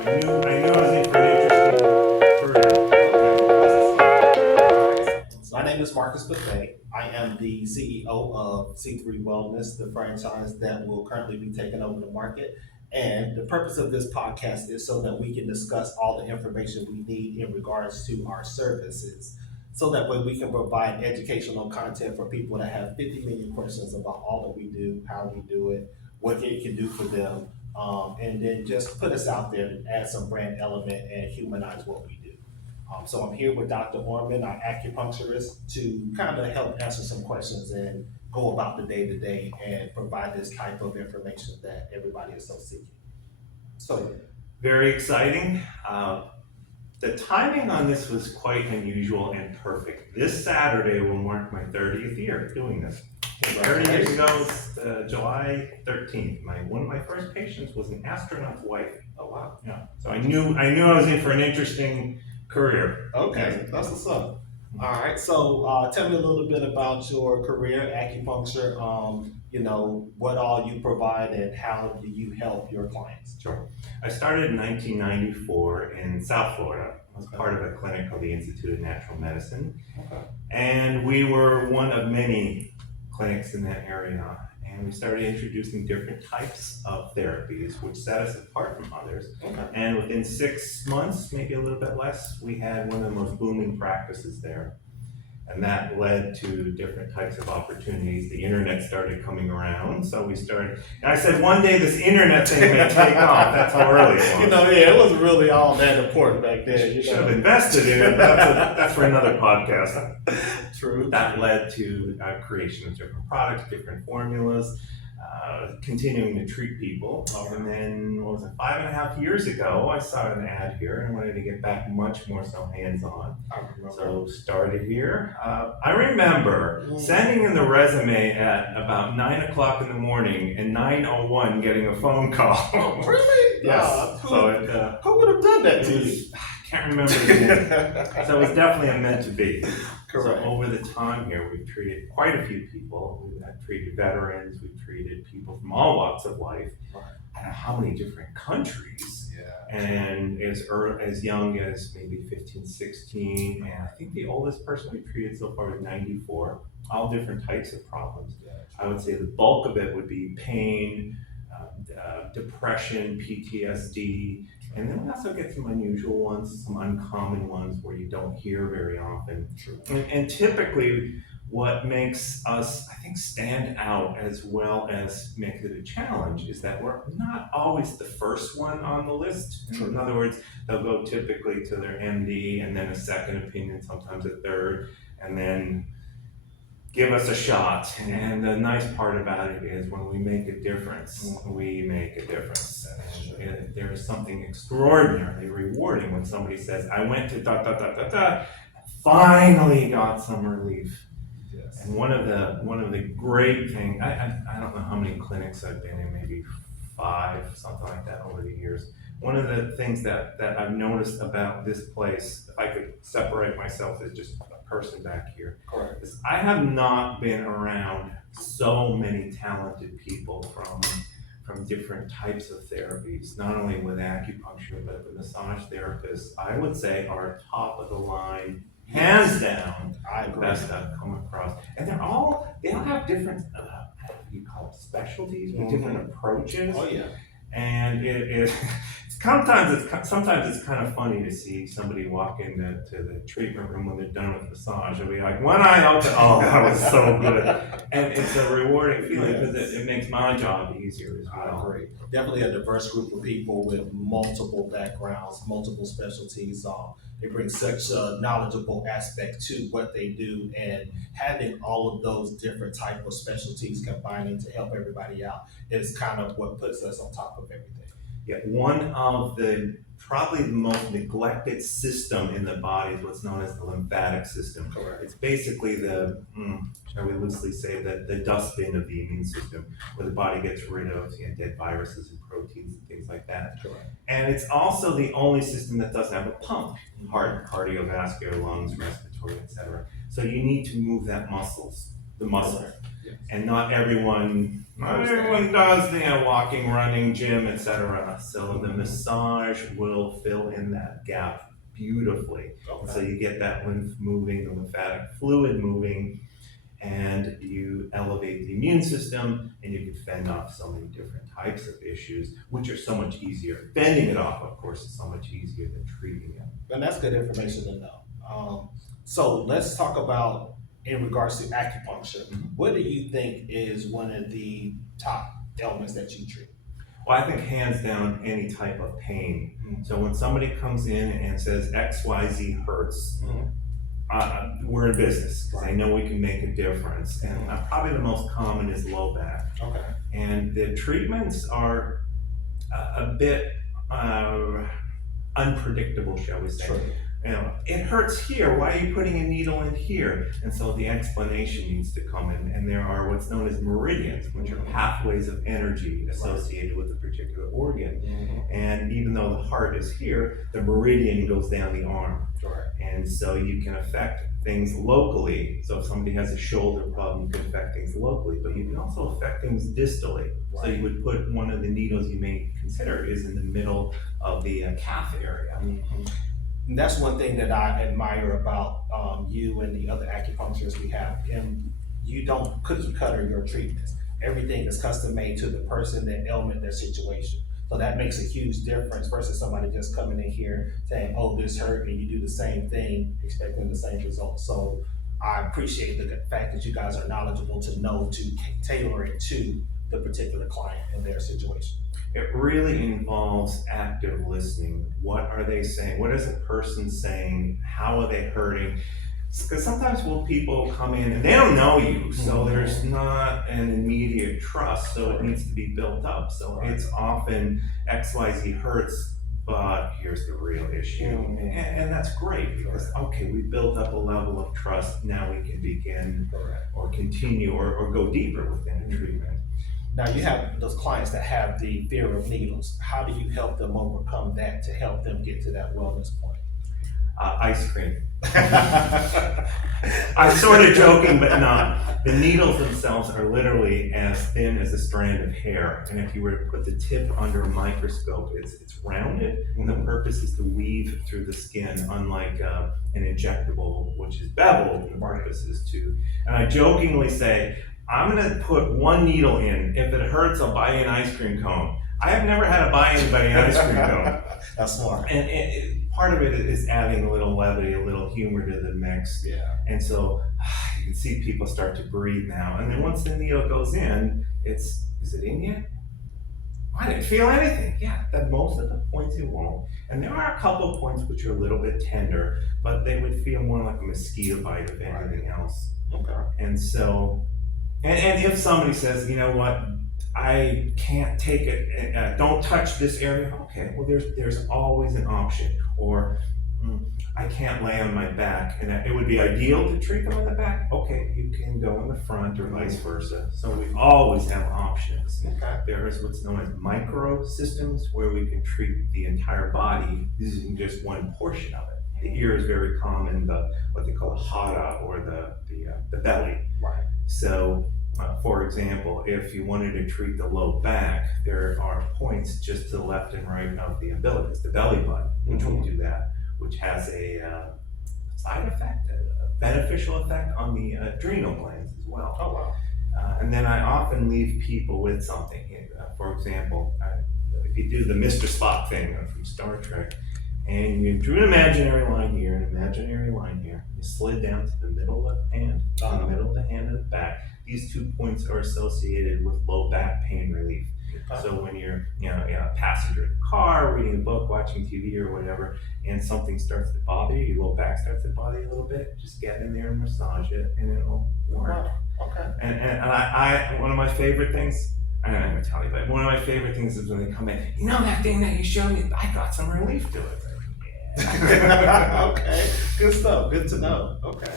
I knew I was in for an interesting career. My name is Marcus Buffet. I am the CEO of C3 Wellness, the franchise that will currently be taking over the market. And the purpose of this podcast is so that we can discuss all the information we need in regards to our services. So that way we can provide educational content for people that have 50 million questions about all that we do, how we do it, what it can do for them, and then just put us out there and add some brand element and humanize what we do. So I'm here with Dr. Orman, our acupuncturist, to kind of help answer some questions and go about the day to day and provide this type of information that everybody is so seeking. So, Very exciting. The timing on this was quite unusual and perfect. This Saturday will mark my 30th year doing this. 30 years ago, July 13th. One of my first patients was an astronaut's wife. Oh wow! Yeah. So I knew I was in for an interesting career. Okay, that's what's up. All right, so tell me a little bit about your career, acupuncture. What all you provide and how do you help your clients? Sure. I started in 1994 in South Florida. I was part of a clinic called the Institute of Natural Medicine. Okay. And we were one of many clinics in that area. And we started introducing different types of therapies, which set us apart from others. Okay. And within 6 months, maybe a little bit less, we had one of the most booming practices there. And that led to different types of opportunities. The internet started coming around, so we started. And I said, one day this internet thing may take off. That's how early it was. It wasn't really all that important back then. You should have invested in it. That's for another podcast. True. That led to creation of different products, different formulas, continuing to treat people. And then, 5.5 years ago, I saw an ad here and wanted to get back much more so hands-on. So started here. I remember sending in the resume at about 9 o'clock in the morning and 9:01 getting a phone call. Oh, really? Yes. Who would have done that to you? I can't remember the name. So it was definitely meant to be. Correct. So over the time here, we've treated quite a few people. We've treated veterans. We've treated people from all walks of life. Right. I don't know how many different countries. Yeah. And as young as maybe 15, 16. And I think the oldest person we've treated so far is 94. All different types of problems. Yeah. I would say the bulk of it would be pain, depression, PTSD. And then we also get some unusual ones, some uncommon ones where you don't hear very often. And typically what makes us, I think, stand out as well as make it a challenge is that we're not always the first one on the list. In other words, they'll go typically to their MD and then a second opinion, sometimes a third, and then give us a shot. And the nice part about it is when we make a difference, we make a difference. And there is something extraordinarily rewarding when somebody says, I went to finally got some relief. Yes. And one of the great things, I don't know how many clinics I've been in, maybe 5, something like that over the years. One of the things that I've noticed about this place, if I could separate myself as just a person back here, Correct. is I have not been around so many talented people from different types of therapies, not only with acupuncture, but the massage therapists, I would say are top of the line, hands down, I agree. best I've come across. And they all have different, you call it specialties, but different approaches. Oh yeah. And it sometimes it's kind of funny to see somebody walk into the treatment room when they're done with massage. They'll be like, one eye open, oh, that was so good. And it's a rewarding feeling because it makes my job easier as well. I agree. Definitely a diverse group of people with multiple backgrounds, multiple specialties. They bring such a knowledgeable aspect to what they do, and having all of those different type of specialties combining to help everybody out is kind of what puts us on top of everything. Yeah, one of probably the most neglected system in the body is what's known as the lymphatic system. Correct. It's basically shall we loosely say, the dustbin of the immune system, where the body gets rid of dead viruses and proteins and things like that. Correct. And it's also the only system that doesn't have a pump: heart, cardiovascular, lungs, respiratory, etc. So you need to move the muscle. Yeah. And not everyone does, walking, running, gym, etc. So the massage will fill in that gap beautifully. Okay. So you get that lymph moving, the lymphatic fluid moving, and you elevate the immune system, and you can fend off so many different types of issues, which are so much easier. Fending it off, of course, is so much easier than treating it. And that's good information to know. So let's talk about, in regards to acupuncture, what do you think is one of the top ailments that you treat? Well, I think hands down, any type of pain. So when somebody comes in and says XYZ hurts, we're in business because I know we can make a difference. And probably the most common is low back. Okay. And the treatments are a bit unpredictable, shall we say. Sure. It hurts here. Why are you putting a needle in here? And so the explanation needs to come in. And there are what's known as meridians, which are pathways of energy associated with a particular organ. And even though the heart is here, the meridian goes down the arm. Sure. And so you can affect things locally. So if somebody has a shoulder problem, you can affect things locally, but you can also affect things distally. So you would put one of the needles you may consider is in the middle of the calf area. And that's one thing that I admire about you and the other acupuncturists we have. And you don't cookie cutter your treatments. Everything is custom made to the person, their ailment, their situation. So that makes a huge difference versus somebody just coming in here saying, oh, this hurt, and you do the same thing, expecting the same results. So I appreciate the fact that you guys are knowledgeable to know to tailor it to the particular client and their situation. It really involves active listening. What are they saying? What is a person saying? How are they hurting? Because sometimes people come in and they don't know you, so there's not an immediate trust, so it needs to be built up. So it's often XYZ hurts, but here's the real issue. And that's great because, okay, we built up a level of trust, now we can begin or continue or go deeper within a treatment. Now you have those clients that have the fear of needles. How do you help them overcome that to help them get to that wellness point? Ice cream. I'm sort of joking, but not. The needles themselves are literally as thin as a strand of hair. And if you were to put the tip under a microscope, it's rounded. And the purpose is to weave through the skin, unlike an injectable, which is beveled. The purpose is to, and I jokingly say, I'm going to put one needle in. If it hurts, I'll buy you an ice cream cone. I have never had to buy anybody an ice cream cone. That's smart. And part of it is adding a little levity, a little humor to the mix. Yeah. And so you can see people start to breathe now. And then once the needle goes in, is it in yet? I didn't feel anything. Yeah, that most of the points it won't. And there are a couple of points which are a little bit tender, but they would feel more like a mosquito bite if anything else. Okay. And so, and if somebody says, you know what, I can't take it, don't touch this area. Okay, well there's always an option. Or I can't lay on my back, and it would be ideal to treat them on the back. Okay, you can go in the front or vice versa. So we always have options. Okay. There is what's known as micro systems where we can treat the entire body using just one portion of it. The ear is very common, what they call the hara or the belly. Right. So, for example, if you wanted to treat the low back, there are points just to the left and right of the umbilicus, the belly button, which will do that, which has a side effect, a beneficial effect on the adrenal glands as well. Oh, wow. And then I often leave people with something. For example, if you do the Mr. Spock thing from Star Trek, and you drew an imaginary line here, an imaginary line here, you slid down to the middle of the hand, the middle of the hand and the back. These 2 points are associated with low back pain relief. Okay. So when you're, a passenger in the car, reading a book, watching TV or whatever, and something starts to bother you, your low back starts to bother you a little bit, just get in there and massage it, and it'll work. Okay. And I one of my favorite things, I'm not going to tell you, but one of my favorite things is when they come in, that thing that you showed me, I got some relief to it. Okay, good stuff. Good to know. Okay.